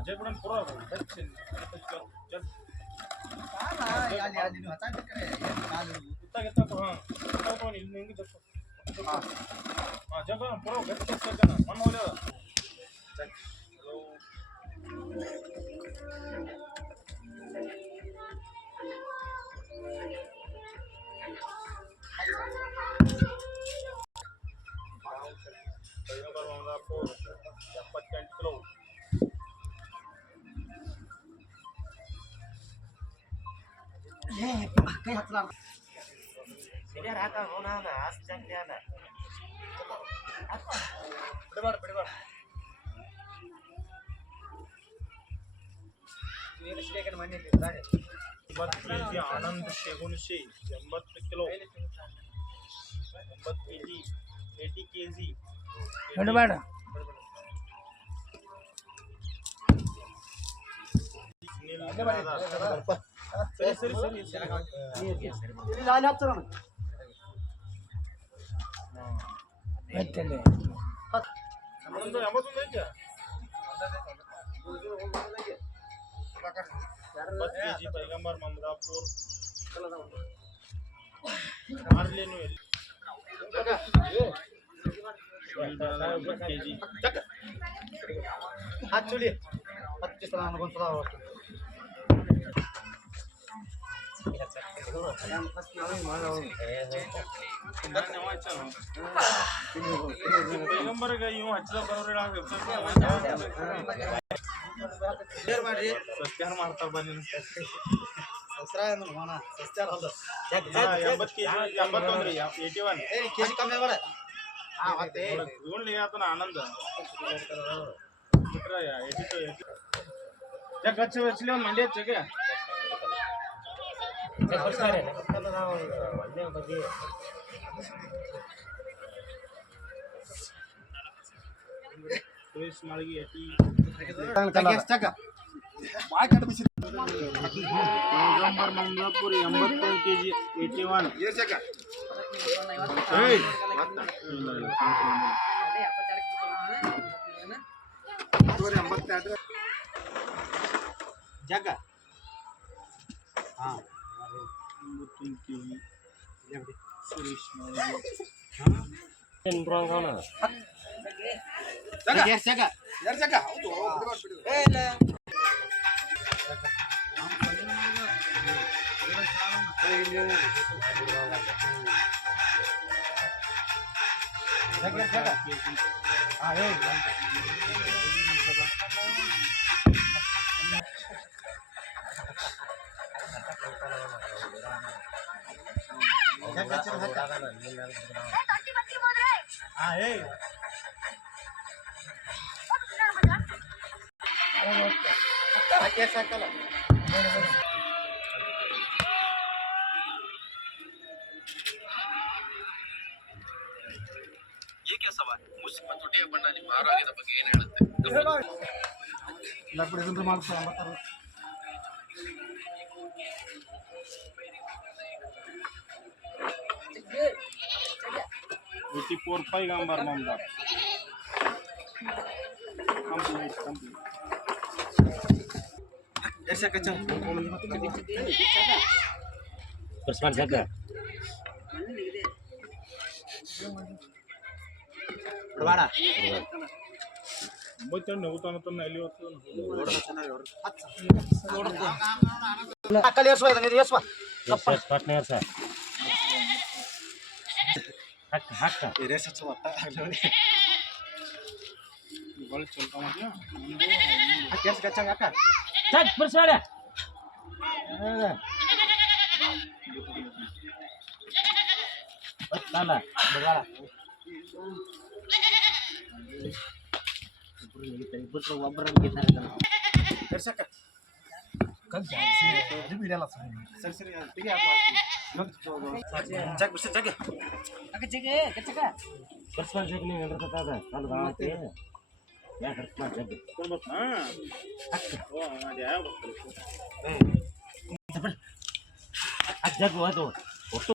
जय पण पुरा जग पुरा मन हो ಕಿಲೋ ಕೈ ಹತ್ತಲ ಸಿಡಿಯರ್ ಹಾಕ ಹೋನ ಆಸ್ ಜಾಸ್ತಿ ಅದ ಬಿಡಬೇಡ ನೀನು ಸಿಡಿಯರ್ ಮನೆ ಗಾಡಿ 80 kg Anand Shegunashi 80 kilo 80 kg 80 kg ಬಿಡಬೇಡ ಸರಿ ಲಾಲಿ ಹಚ್ಚರ ಗೊತ್ತಿಲ್ಲ ಆನಂದ್ 81 ಐತೆ 80 kg पैगंबर ममदापुर मारलेनु kg हाथ चुली 25 सಲ ಅನ್ಕೊಂತದ पैगंबर ಇವು ಹಚ್ಚದ ಬರೋಣ ಶೇರ್ ಮಾಡ್ರಿ ಸತ್ಯಾರ ಮಾಡ್ತಾರ ಬನ್ನಿ ಸಸ್ರಾಯ ಅಂದ್ರೆ ಮನ ಸಸ್ಯಾರ ಅಲ್ಲ 80 kg 81 ರೀ 81 ಏ ಕೆಜಿ ಕಮ್ಮಿ ಬರ ಹಾ ಮತ್ತೆ ಇವನ್ ಆತನ ಆನಂದ ಬಿಟ್ರ 82 जग गच्छ बचले मंड्या जग ಬರ್ತಾರೆ ನಾವು ಒಳ್ಳೆ ಬಗ್ಗೆ ಸುರೇಶ್ ಮಾಳಿಗೆ ಅಟಿ ಎಷ್ಟಾಗ ಬಾಯ್ ಕಟ್ ಬಿಸಿ पैगंबर ममदापुर 85 kg 81 ಏ ಜಗ ಏಯ್ ಜಗ ಹಾ 81 kg ಸುರೇಶ್ ಮಾಳಿಗೆ ಜಗ ಜಗ ಜಗ ಹೌದು ಏ ಇಲ್ಲ जग जग हां ए हां ए कैसा कलर ये क्या सवाल मुझसे पतोटिया बनना नहीं ಆರೋಗ್ಯದ ಬಗ್ಗೆ ಏನು ಹೇಳುತ್ತೆ ಲಪಡಿ ಜನ ಮಾಡ್ತಾರೆ ಅಂಬತ್ತರ 84 पैगंबर ममदापुर कंप्लीट ऐसा कच्चा ಬರ್ಸ್ಕೊಂಡು ಜಗ ಬಾಡ ಮುಂಚೆ ನಗುತ್ತಾನ ಎಲ್ಲಿ ಹೋಗ್ತದ ಅಕ್ಕಲಿ ಏರ್ಸುವ ಇದನ್ನ ಏರ್ಸುವ ಪಟ್ನೆ ಸರ್ ಹಕ್ಕ ಹಕ್ಕ ರೇಸ್ ಹಚ್ಚುವ ಬಳಿ ಚಲ್ಕ ಮಾಡ್ತೀಯ ಕೆಲ್ಸ ಕಚ್ಚ ಅಕ್ಕ ಚಕ್ ಬರ್ಸ್ಬೇಡ ಅಲ್ಲ ಬಗಾಳ ಇಬ್ಬರು ಒಬ್ಬರು ಕೆಲ್ಸಕ್ಕ ಕಲ್ಸ ಬಿಡಲ್ಲ ಸರಿ ಸರಿ ತೆಗಿ ಜಗ್ ಬಿಸಿ ಜಗ್ ಅಕ್ಕ ಜಗ್ ಕಚ್ಚಕ ಬರ್ಸ್ಕೊಂಡು ಜಗ್ ನೀವು ಎಲ್ರ ಕತ್ತಾದ ಅಲ್ಲಿ ಬಾಳತಿ ಯಾಕೆ ಹರ್ಸ್ಕೊಂಡು ಜಗ್ ಕೊಡ್ಬೇಕು ಓ ಅದು ಯಾವ ಆ ಜಗ್ ಹೋದು